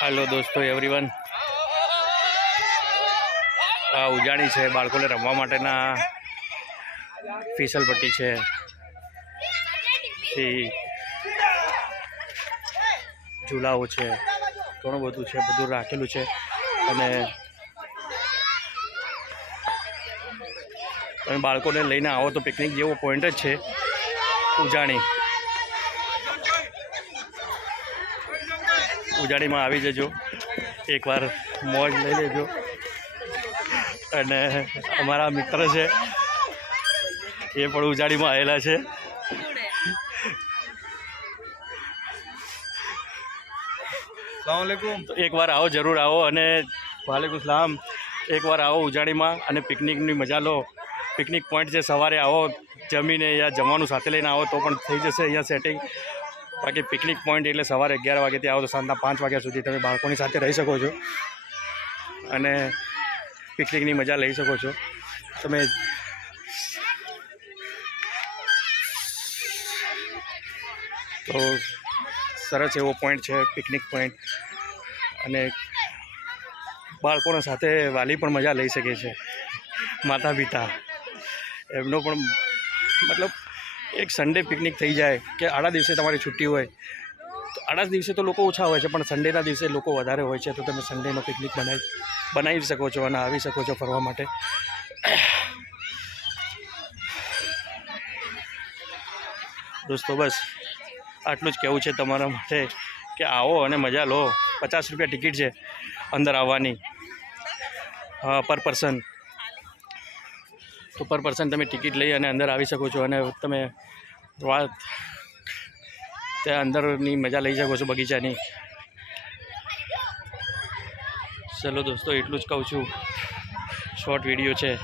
હાલો દોસ્તો એવરીવન આ ઉજાણી છે બાળકોને રમવા માટેના. ફિસલપટ્ટી છે. પછી ઝૂલાઓ છે. ઘણું બધું છે, બધું રાખેલું છે. અને તમે બાળકોને લઈને આવો તો પિકનિક જેવો પોઈન્ટ જ છે. ઉજાણી. ઉજાણીમાં આવી જજો. એકવાર મોજ લઈ લેજો. અને અમારા મિત્ર છે એ પણ ઉજાણીમાં આવેલા છે. એકવાર આવો જરૂર આવો અને વાલેકુમ સલામ. એકવાર આવો ઉજાણીમાં અને પિકનિકની મજા લો. પિકનિક પોઈન્ટ છે સવારે આવો જમીને યા જમવાનું સાથે લઈને આવો તો પણ થઈ જશે અહીંયા સેટિંગ બાકી પિકનિક પોઈન્ટ એટલે સવારે અગિયાર વાગ્યાથી આવો તો સાંજના પાંચ વાગ્યા સુધી તમે બાળકોની સાથે રહી શકો છો. અને પિકનિકની મજા લઈ શકો છો. તમે તો સરસ એવો પોઈન્ટ છે, પિકનિક પોઈન્ટ. અને બાળકોના સાથે વાલી પણ મજા લઈ શકે છે. માતા પિતા એમનો પણ મતલબ એક સન્ડે પિકનિક થઈ જાય કે આડા દિવસે તમારી છુટ્ટી હોય, તો આડા દિવસે તો લોકો ઓછા હોય છે, પણ સન્ડેના દિવસે લોકો વધારે હોય છે, તો તમે સન્ડેનો પિકનિક બનાવી બનાવી શકો છો અને આવી શકો છો ફરવા માટે. દોસ્તો, બસ આટલું જ કહેવું છે તમારા માટે કે આવો અને મજા લો. પચાસ રૂપિયા ટિકિટ છે અંદર આવવાની પર પર્સન તો પર પર્સન તમે ટિકિટ લઈ અને અંદર આવી શકો છો અને તમે વાત ત્યાં અંદરની મજા લઈ શકો છો બગીચાની. ચલો દોસ્તો, એટલું જ કહું છું. શોર્ટ વીડિયો છે.